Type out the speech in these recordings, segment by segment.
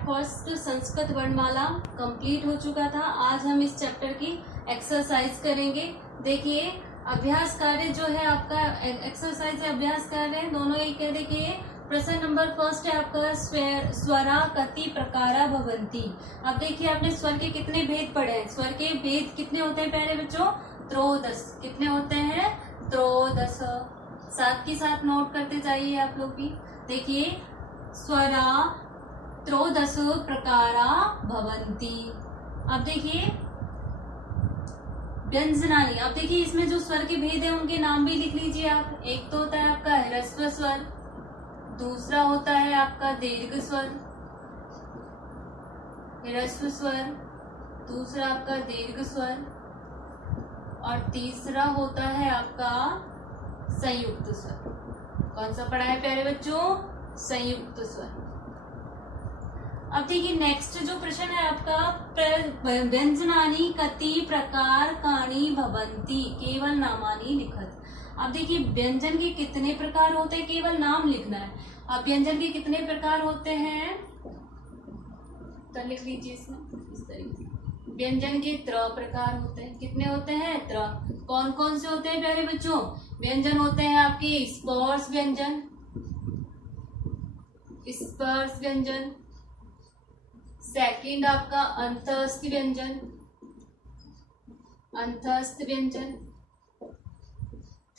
First Sanskrit वर्णमाला complete हो चुका था। आज हम इस चैप्टर की एक्सरसाइज करेंगे। देखिए अभ्यास कार्य जो है आपका एक्सरसाइज है, अभ्यास कार्य है, दोनों एक है। देखिए प्रश्न नंबर फर्स्ट है आपका स्वरा कति प्रकारा भवंती। अब देखिए आपने स्वर के कितने भेद पढ़े हैं। स्वर के भेद कितने होते हैं प्यारे बच्चों? त्रोदश। कितने होते हैं? त्रोदश। साथ के साथ नोट करते जाइए आप लोग भी। देखिए स्वरा त्रोदश प्रकारा भवंती। अब देखिए व्यंजनानी। अब देखिए इसमें जो स्वर के भेद है उनके नाम भी लिख लीजिए आप। एक तो होता है आपका ह्रस्व स्वर, दूसरा होता है आपका दीर्घ स्वर, ह्रस्व स्वर, दूसरा आपका दीर्घ स्वर और तीसरा होता है आपका संयुक्त स्वर। कौन सा पढ़ा है प्यारे बच्चों? संयुक्त स्वर। अब देखिए नेक्स्ट जो प्रश्न है आपका व्यंजनानी कति प्रकार काणी भवंती केवल नामानी लिखत। अब देखिए व्यंजन के कितने प्रकार होते हैं, केवल नाम लिखना है। अब व्यंजन के कितने प्रकार होते हैं तो लिख लीजिए इसमें इस तरीके से। व्यंजन के त्र प्रकार होते हैं। कितने होते हैं? त्र। कौन कौन से होते हैं प्यारे बच्चों? व्यंजन होते हैं आपके स्पर्श व्यंजन, स्पर्श व्यंजन, सेकंड आपका अंतस्थ व्यंजन, अंतस्थ व्यंजन,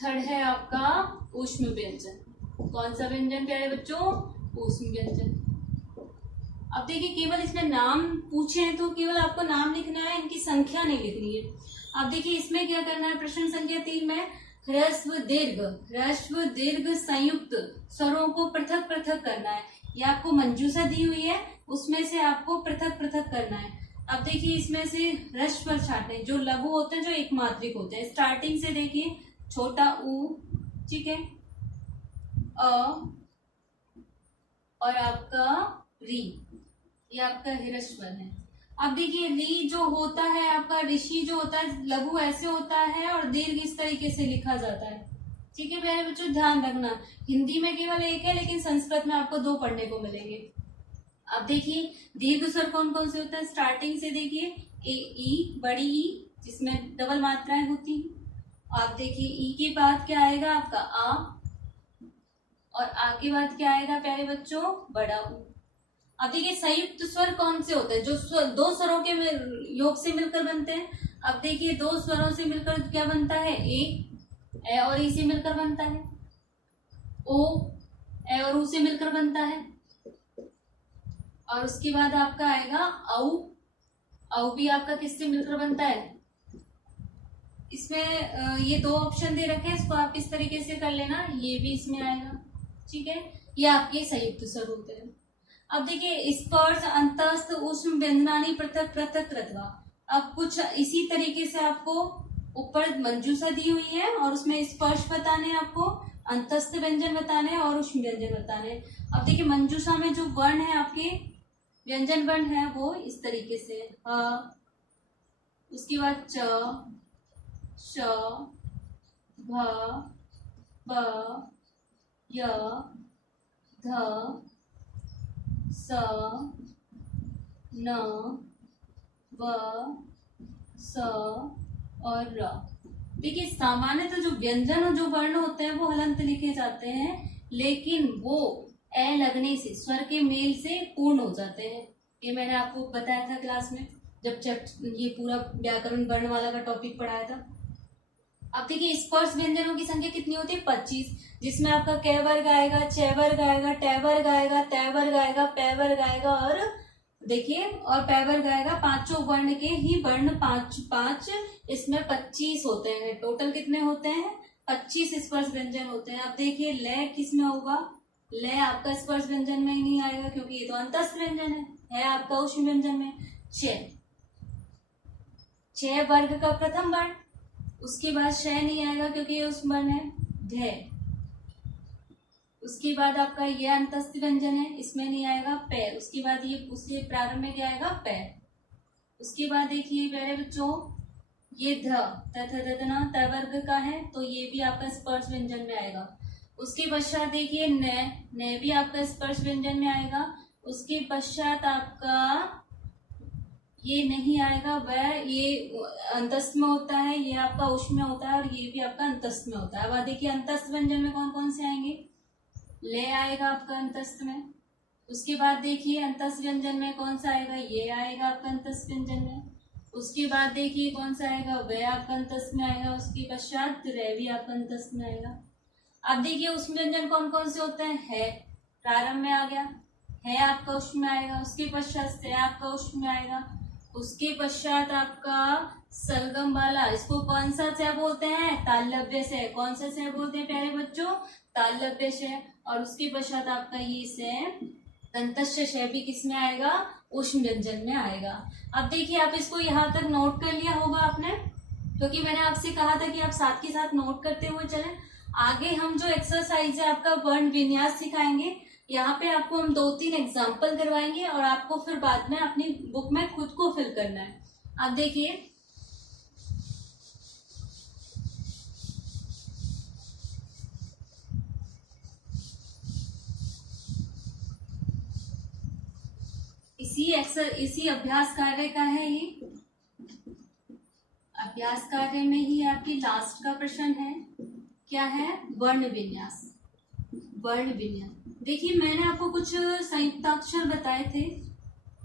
थर्ड है आपका ऊष्म व्यंजन। कौन सा व्यंजन प्यारे बच्चों? ऊष्म व्यंजन। अब देखिए केवल इसमें नाम पूछे हैं तो केवल आपको नाम लिखना है, इनकी संख्या नहीं लिखनी है। अब देखिए इसमें क्या करना है, प्रश्न संख्या 3 में ह्रस्व दीर्घ संयुक्त स्वरों को पृथक पृथक करना है। ये आपको मंजूषा दी हुई है, उसमें से आपको पृथक पृथक करना है। अब देखिए इसमें से ह्रस्व स्वर छांटने, जो लघु होते हैं, जो एक मात्रिक होते हैं। स्टार्टिंग से देखिए छोटा ऊ, ठीक है, अ और आपका री, ये आपका ह्रस्व स्वर है। अब देखिए री जो होता है आपका, ऋषि जो होता है लघु ऐसे होता है और दीर्घ इस तरीके से लिखा जाता है। ठीक है प्यारे बच्चों, ध्यान रखना। हिंदी में केवल एक है लेकिन संस्कृत में आपको 2 पढ़ने को मिलेंगे। अब देखिए दीर्घ स्वर कौन कौन से होते हैं। स्टार्टिंग से देखिए ए ई, बड़ी ई जिसमें डबल मात्राएं होती हैं। आप देखिए ई के बाद क्या आएगा आपका आ, और आ के बाद क्या आएगा प्यारे बच्चों? बड़ा ऊ। अब देखिए संयुक्त स्वर कौन से होते हैं? जो दो स्वरों के योग से मिलकर बनते हैं। अब देखिए 2 स्वरों से मिलकर क्या बनता है? ए और ई से मिलकर बनता है। ओ ए और ऊ से मिलकर बनता है। और उसके बाद आपका आएगा औ भी आपका किससे मिलकर बनता है? इसमें ये 2 ऑप्शन दे रखे हैं, इसको आप किस तरीके से कर लेना, ये भी इसमें आएगा। ठीक है, ये आपके संयुक्त स्वर होते हैं। अब देखिए स्पर्श अंतस्थ ऊष्म व्यंजनानी पृथक पृथक कृत्वा। अब कुछ इसी तरीके से आपको ऊपर मंजूषा दी हुई है और उसमें स्पर्श बताने हैं आपको, अंतस्थ व्यंजन बताने हैं और ऊष्म व्यंजन बताने हैं। अब देखिए मंजूषा में जो वर्ण है आपके व्यंजन वर्ण है वो इस तरीके से उसके बाद च, श, भ, प, य, ध, स, न, व, स और र। देखिए सामान्यतः जो व्यंजन और जो वर्ण होते हैं वो हलंत लिखे जाते हैं, लेकिन वो ए लगने से, स्वर के मेल से पूर्ण हो जाते हैं। ये मैंने आपको बताया था क्लास में जब ये पूरा व्याकरण वर्णमाला का टॉपिक पढ़ाया था। अब देखिए स्पर्श व्यंजनों की संख्या कितनी होती है? 25, जिसमें आपका कै वर्ग आएगा, चे वर्ग आएगा, टे वर्ग आएगा, तै वर्ग आएगा, पै वर्ग आएगा और देखिए और पै वर्ग आएगा। 5 वर्ण के ही वर्ण 5 इसमें 25 होते हैं। टोटल कितने होते हैं? 25 स्पर्श व्यंजन होते हैं। अब देखिए लय किसमें होगा? लय आपका स्पर्श व्यंजन में ही नहीं आएगा क्योंकि ये तो अंतस्थ व्यंजन है आपका ऊष्म व्यंजन में। चे वर्ग का प्रथम वर्ण, उसके बाद शय नहीं आएगा क्योंकि ये ऊष्म वर्ण है। ढ, उसके बाद आपका ये अंतस्थ व्यंजन है, इसमें नहीं आएगा। पै, उसके बाद ये उसके प्रारंभ में क्या आएगा? पै। उसके बाद देखिए प्यारे बच्चों ये ध, तथा त वर्ग का है तो ये भी आपका स्पर्श व्यंजन में आएगा। उसके पश्चात देखिए न भी आपका स्पर्श व्यंजन में आएगा। उसके पश्चात आपका ये नहीं आएगा, वह ये अंतस्थ में होता है, ये आपका उष् में होता है, और ये भी आपका अंतस्थ में होता है। अब देखिए अंतस्थ व्यंजन में कौन कौन से आएंगे, ले आएगा आपका अंतस्थ में। उसके बाद देखिए अंतस्थ व्यंजन में कौन सा आएगा, ये आएगा आपका अंतस्थ व्यंजन में। उसके बाद देखिए कौन सा आएगा, वह आपका अंतस्थ में आएगा। उसके पश्चात रे भी आपका अंतस्थ में आएगा। अब देखिए उष्म व्यंजन कौन कौन से होते हैं, है प्रारंभ में आ गया, है आपका उष्म में आएगा। उसके पश्चात से आपका उष्म में आएगा। उसके पश्चात आपका सलगम वाला, इसको कौन सा से बोलते हैं, तालव्य से। कौन सा से बोलते हैं प्यारे बच्चों, तालव्य से। और उसके पश्चात आपका ये से दंतस्य शय भी किस में आएगा, उष्म व्यंजन में आएगा। अब देखिए आप इसको यहाँ तक नोट कर लिया होगा आपने, क्योंकि मैंने आपसे कहा था कि आप साथ के साथ नोट करते हुए चलें। आगे हम जो एक्सरसाइज है आपका वर्ण विन्यास सिखाएंगे, यहाँ पे आपको हम 2-3 एग्जाम्पल करवाएंगे और आपको फिर बाद में अपनी बुक में खुद को फिल करना है। अब देखिए इसी अभ्यास कार्य का है ये। अभ्यास कार्य में ही आपकी लास्ट का प्रश्न है, क्या है, वर्ण विन्यास। वर्ण विन्यास देखिए मैंने आपको कुछ संयुक्ताक्षर बताए थे।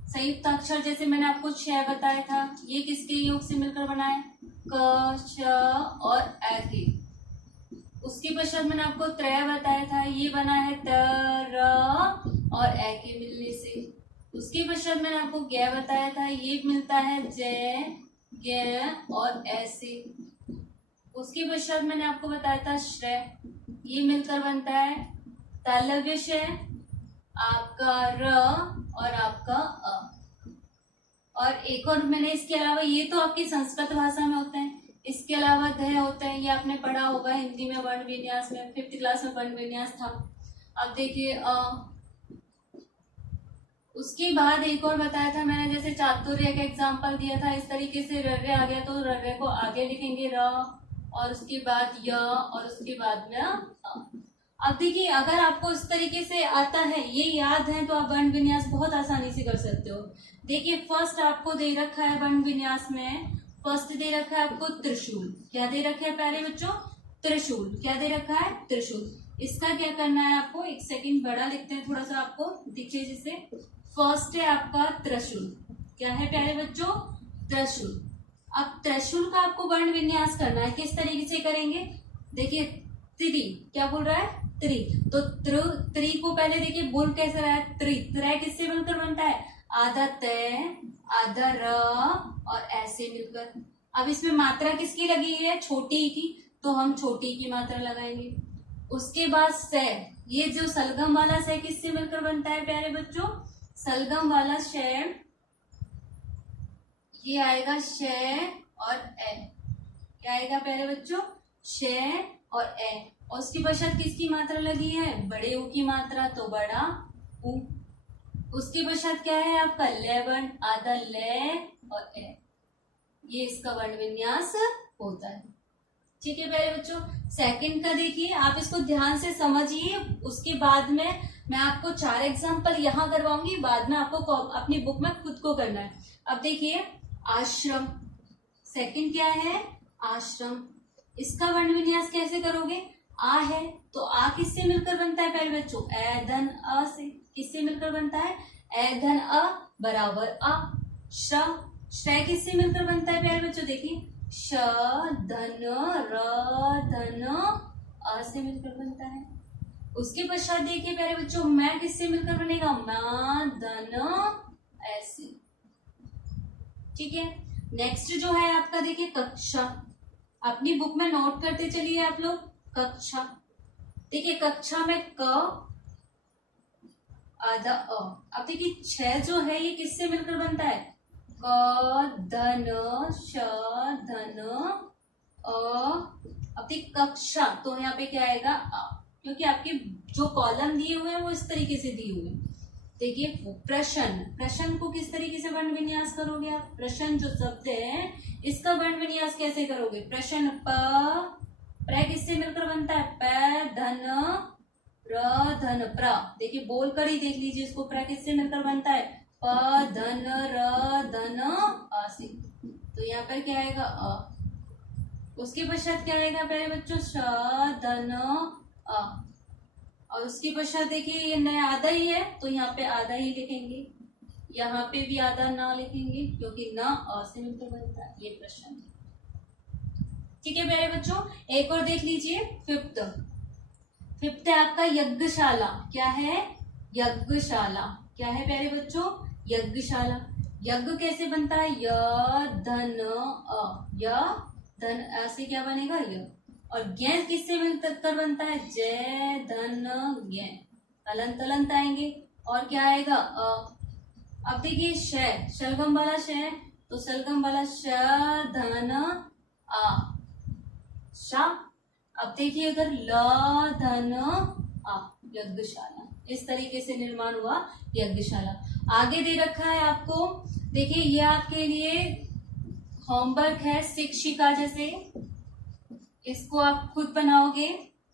संयुक्ताक्षर जैसे मैंने आपको छ बताया था, ये किसके योग से मिलकर बना है, क छ और अ के। उसके पश्चात मैंने आपको त्रय बताया था, ये बना है त र और अ के मिलने से। उसके पश्चात मैंने आपको ग बताया था, ये मिलता है जय ग और ऐ से। उसके पश्चात मैंने आपको बताया था श्रेय, ये मिलकर बनता है तालव्य श, आपका र और आपका अ। और एक और मैंने इसके अलावा, ये तो आपकी संस्कृत भाषा में होते हैं, इसके अलावा ध होते हैं, ये आपने पढ़ा होगा हिंदी में वर्ण विन्यास में, 5th क्लास में वर्ण विन्यास था। अब देखिए उसके बाद एक और बताया था मैंने, जैसे चातुर्य का एग्जाम्पल दिया था, इस तरीके से रर्रे आ गया तो रर्रे को आगे लिखेंगे र, और उसके बाद य, और उसके बाद में अ। अब देखिए अगर आपको इस तरीके से आता है, ये याद है, तो आप वर्ण विन्यास बहुत आसानी से कर सकते हो। देखिए फर्स्ट आपको दे रखा है वर्ण विन्यास में, फर्स्ट दे रखा है आपको त्रिशूल। क्या दे रखा है प्यारे बच्चों, त्रिशूल। क्या दे रखा है, त्रिशूल। इसका क्या करना है आपको, एक सेकंड बड़ा लिखते हैं थोड़ा सा आपको दिखे जिसे। फर्स्ट है आपका त्रिशूल। क्या है प्यारे बच्चों, त्रिशूल। अब त्रिशूल का आपको वर्ण विन्यास करना है, किस तरीके से करेंगे, देखिए त्रि, क्या बोल रहा है, त्रि। तो त्रि को पहले देखिए बोल कैसे रहा है, त्रि। त्रय किससे मिलकर बनता है, आधा तय आधा र और ऐसे मिलकर। अब इसमें मात्रा किसकी लगी है, छोटी की, तो हम छोटी की मात्रा लगाएंगे। उसके बाद से, ये जो सलगम वाला से किससे मिलकर बनता है प्यारे बच्चों, सलगम वाला श, ये आएगा श और ए। क्या आएगा प्यारे बच्चों, श और ए। और उसके पश्चात किसकी मात्रा लगी है, बड़े ऊ की मात्रा, तो बड़ा ऊ। उसके पश्चात क्या है आपका ले वर्ण, आधा ले और ए। ये इसका वर्ण विन्यास होता है। ठीक है प्यारे बच्चों, सेकंड का देखिए आप इसको ध्यान से समझिए। उसके बाद में मैं आपको 4 एग्जाम्पल यहाँ करवाऊंगी, बाद में आपको अपनी बुक में खुद को करना है। अब देखिए आश्रम, सेकंड क्या है, आश्रम। इसका वर्ण विन्यास कैसे करोगे, आ है तो आ किससे मिलकर बनता है प्यारे बच्चों, ए धन अ से। किससे मिलकर बनता है, ए धन अ बराबर अ। श्र, श्रय किससे मिलकर बनता है प्यारे बच्चों, देखिए श धन र धन अ से मिलकर बनता है। उसके पश्चात देखिए प्यारे बच्चों मैं किससे मिलकर बनेगा, मा धन ऐसे। ठीक है, नेक्स्ट जो है आपका देखिए कक्षा। अपनी बुक में नोट करते चलिए आप लोग, कक्षा। देखिए कक्षा में क आधा अ। अब देखिए 6 जो है ये किससे मिलकर बनता है, क धन श धन अ। अब देखिए कक्षा, तो यहाँ पे क्या आएगा अ, क्योंकि आपके जो कॉलम दिए हुए हैं वो इस तरीके से दिए हुए हैं। देखिए प्रश्न, प्रश्न को किस तरीके से वर्ण विन्यास करोगे आप, प्रश्न जो शब्द है इसका वर्ण विन्यास कैसे करोगे, प्रश्न प, प्र किससे मिलकर बनता है, प धन धन प्र, देखिए बोल कर ही देख लीजिए इसको, प्र किससे मिलकर बनता है, प धन र धन अ से। तो यहाँ पर क्या आएगा अ, उसके पश्चात क्या आएगा प्यारे बच्चों, श धन अ, और उसके पश्चात देखिए ये नया आधा ही है तो यहाँ पे आधा ही लिखेंगे, यहाँ पे भी आधा ना लिखेंगे क्योंकि न अ से मिलकर बनता है। ये प्रश्न ठीक है प्यारे बच्चों। एक और देख लीजिए फिफ्थ है आपका यज्ञशाला। क्या है, यज्ञशाला। क्या है प्यारे बच्चों, यज्ञशाला। यज्ञ कैसे बनता है, य धन अ, य धन अ से क्या बनेगा य, और ज्ञ किससे मिलकर बनता है, जय धन ज्ञ, अलंत अलंत आएंगे और क्या आएगा अ। अब देखिए श, शलगम वाला श, तो शलगम वाला श धन आ शा। अब देखिए अगर ल धन आ, यज्ञशाला। इस तरीके से निर्माण हुआ यज्ञशाला। आगे दे रखा है आपको, देखिए ये आपके लिए होमवर्क है शिक्षिका जैसे, इसको आप खुद बनाओगे,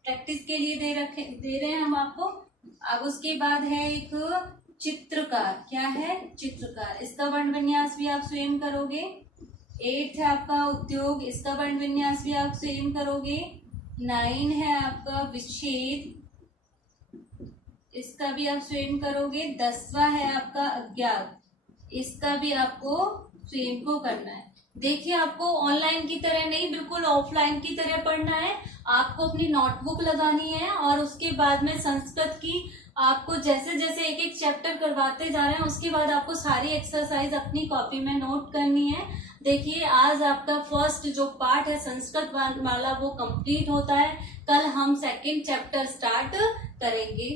प्रैक्टिस के लिए दे रहे हैं हम आपको। अब उसके बाद है एक चित्रकार। क्या है, चित्रकार। इसका वर्ण विन्यास भी आप स्वयं करोगे। 8 है आपका उद्योग, इसका वर्ण विन्यास भी आप स्वयं करोगे। 9 है आपका विच्छेद, इसका भी आप स्वयं करोगे। 10वां है आपका अज्ञात, इसका भी आपको स्वयं को करना है। देखिए आपको ऑनलाइन की तरह नहीं, बिल्कुल ऑफलाइन की तरह पढ़ना है। आपको अपनी नोटबुक लगानी है और उसके बाद में संस्कृत की आपको जैसे जैसे एक एक चैप्टर करवाते जा रहे हैं उसके बाद आपको सारी एक्सरसाइज अपनी कॉपी में नोट करनी है। देखिए आज आपका फर्स्ट जो पार्ट है संस्कृत वाला वो कंप्लीट होता है, कल हम सेकंड चैप्टर स्टार्ट करेंगे।